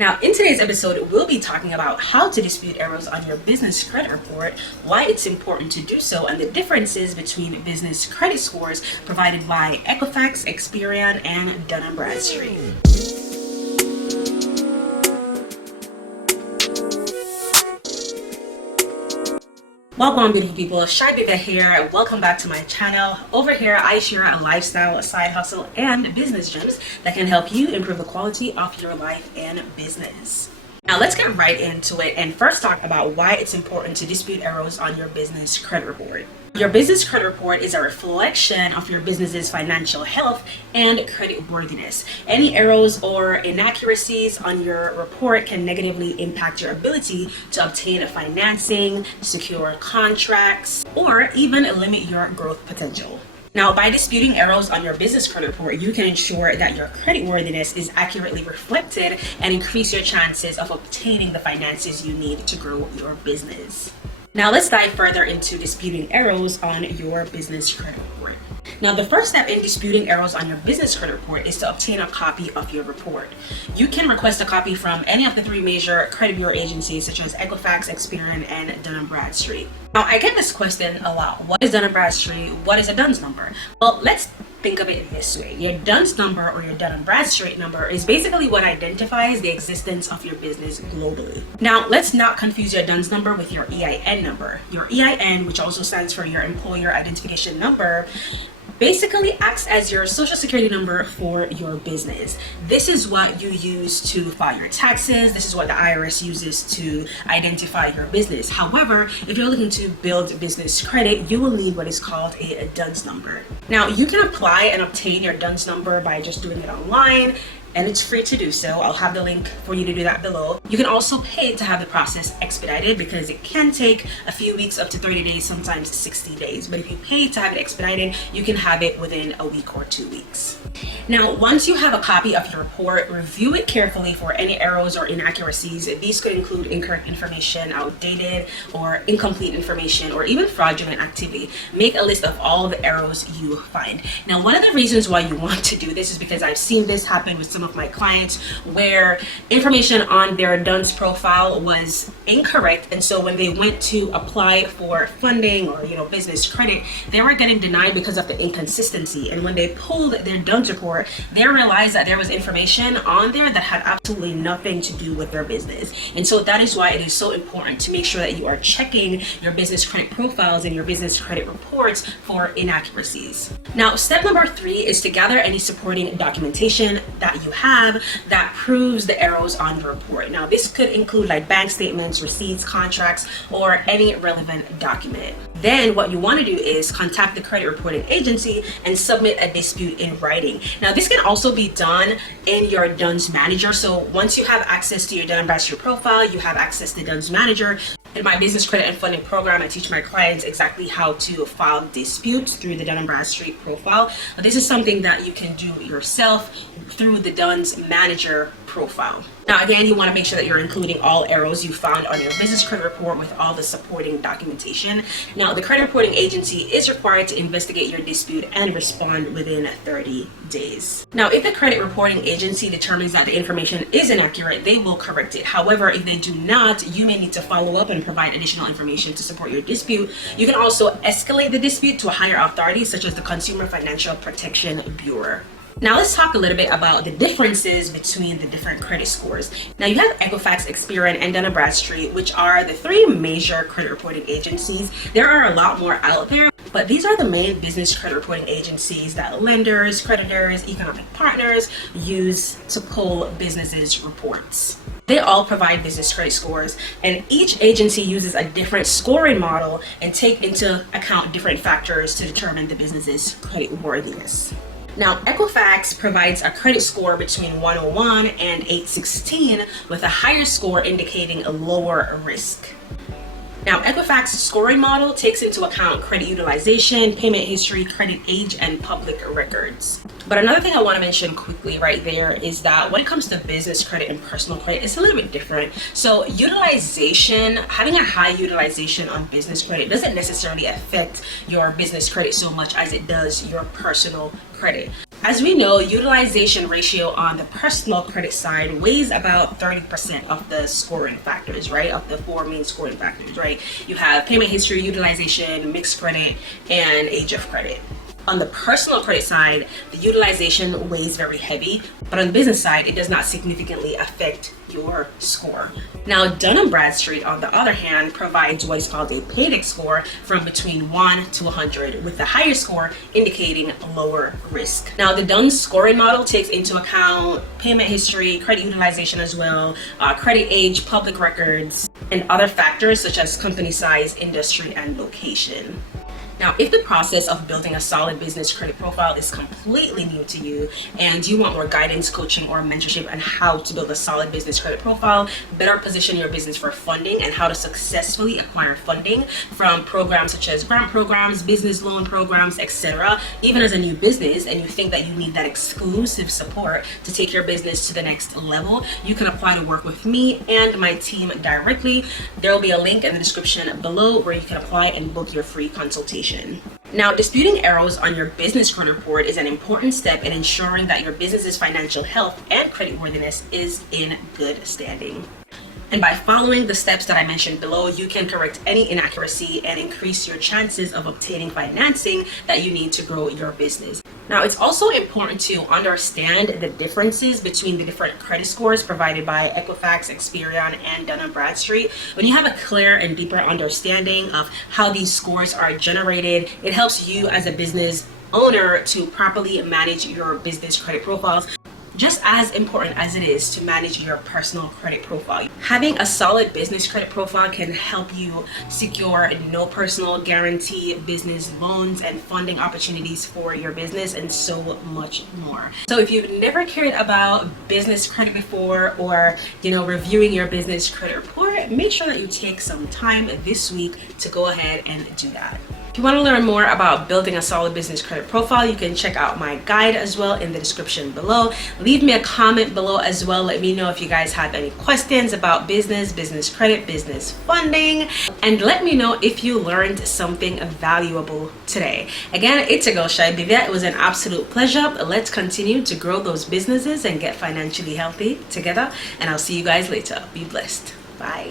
Now, in today's episode, we'll be talking about how to dispute errors on your business credit report, why it's important to do so, and the differences between business credit scores provided by Equifax, Experian, and Dun & Bradstreet. Welcome, beautiful people. Shibivia here. Welcome back to my channel. Over here, I share a lifestyle, a side hustle, and business gems that can help you improve the quality of your life and business. Now, let's get right into it and first talk about why it's important to dispute errors on your business credit report. Your business credit report is a reflection of your business's financial health and credit worthiness. Any errors or inaccuracies on your report can negatively impact your ability to obtain financing, secure contracts, or even limit your growth potential. Now, by disputing errors on your business credit report, you can ensure that your credit worthiness is accurately reflected and increase your chances of obtaining the finances you need to grow your business. Now, let's dive further into disputing errors on your business credit report. Now, the first step in disputing errors on your business credit report is to obtain a copy of your report. You can request a copy from any of the three major credit bureau agencies such as Equifax, Experian, and Dun & Bradstreet. Now, I get this question a lot. What is Dun & Bradstreet? What is a DUNS number? Well, let's think of it this way. Your DUNS number or your Dun & Bradstreet number is basically what identifies the existence of your business globally. Now, let's not confuse your DUNS number with your EIN number. Your EIN, which also stands for your employer identification number, basically acts as your social security number for your business. This is what you use to file your taxes. This is what the IRS uses to identify your business. However, if you're looking to build business credit, you will need what is called a DUNS number. Now, you can apply and obtain your DUNS number by just doing it online, and it's free to do so. I'll have the link for you to do that below. You can also pay to have the process expedited because it can take a few weeks, up to 30 days, sometimes 60 days. But if you pay to have it expedited, you can have it within a week or 2 weeks. Now, once you have a copy of your report, review it carefully for any errors or inaccuracies. These could include incorrect information, outdated or incomplete information, or even fraudulent activity. Make a list of all the errors you find. Now, one of the reasons why you want to do this is because I've seen this happen with some of my clients where information on their DUNS profile was incorrect, and so when they went to apply for funding or business credit, they were getting denied because of the inconsistency. And when they pulled their DUNS report, they realized that there was information on there that had absolutely nothing to do with their business. And so that is why it is so important to make sure that you are checking your business credit profiles and your business credit reports for inaccuracies. Now, step number 3 is to gather any supporting documentation that you have that proves the errors on your report. Now, this could include like bank statements, receipts, contracts, or any relevant document. Then what you want to do is contact the credit reporting agency and submit a dispute in writing. Now, this can also be done in your DUNS manager. So once you have access to your Dun & Bradstreet profile, you have access to DUNS manager. In my business credit and funding program, I teach my clients exactly how to file disputes through the Dun & Bradstreet profile. This is something that you can do yourself through the DUNS manager profile. Now, again, you want to make sure that you're including all errors you found on your business credit report with all the supporting documentation. Now, the credit reporting agency is required to investigate your dispute and respond within 30 days. Now, if the credit reporting agency determines that the information is inaccurate, they will correct it. However, if they do not, you may need to follow up and provide additional information to support your dispute. You can also escalate the dispute to a higher authority, such as the Consumer Financial Protection Bureau. Now, let's talk a little bit about the differences between the different credit scores. Now, you have Equifax, Experian, and Dun & Bradstreet, which are the 3 major credit reporting agencies. There are a lot more out there, but these are the main business credit reporting agencies that lenders, creditors, economic partners use to pull businesses' reports. They all provide business credit scores, and each agency uses a different scoring model and take into account different factors to determine the business's credit worthiness. Now, Equifax provides a credit score between 101 and 816, with a higher score indicating a lower risk. Now, Equifax's scoring model takes into account credit utilization, payment history, credit age, and public records. But another thing I want to mention quickly right there is that when it comes to business credit and personal credit, it's a little bit different. So utilization, having a high utilization on business credit doesn't necessarily affect your business credit so much as it does your personal credit. As we know, utilization ratio on the personal credit side weighs about 30% of the scoring factors, right? Of the four main scoring factors, right? You have payment history, utilization, mixed credit, and age of credit. On the personal credit side, the utilization weighs very heavy, but on the business side, it does not significantly affect your score. Now, Dun & Bradstreet, on the other hand, provides what is called a paydex score from between 1 to 100, with the higher score indicating lower risk. Now, the Dun scoring model takes into account payment history, credit utilization as well, credit age, public records, and other factors such as company size, industry, and location. Now, if the process of building a solid business credit profile is completely new to you and you want more guidance, coaching, or mentorship on how to build a solid business credit profile, better position your business for funding, and how to successfully acquire funding from programs such as grant programs, business loan programs, etc., even as a new business and you think that you need that exclusive support to take your business to the next level, you can apply to work with me and my team directly. There will be a link in the description below where you can apply and book your free consultation. Now, disputing errors on your business credit report is an important step in ensuring that your business's financial health and creditworthiness is in good standing. And by following the steps that I mentioned below, you can correct any inaccuracy and increase your chances of obtaining financing that you need to grow your business. Now, it's also important to understand the differences between the different credit scores provided by Equifax, Experian, and Dun & Bradstreet. When you have a clear and deeper understanding of how these scores are generated, it helps you as a business owner to properly manage your business credit profiles, just as important as it is to manage your personal credit profile. Having a solid business credit profile can help you secure no personal guarantee business loans and funding opportunities for your business, and so much more. So if you've never cared about business credit before, or reviewing your business credit report, make sure that you take some time this week to go ahead and do that. If you want to learn more about building a solid business credit profile, you can check out my guide as well in the description below. Leave me a comment below as well. Let me know if you guys have any questions about business credit, business funding, and let me know if you learned something valuable today. Again, it's your girl Shibivia. It was an absolute pleasure. Let's continue to grow those businesses and get financially healthy together, and I'll see you guys later. Be blessed. Bye.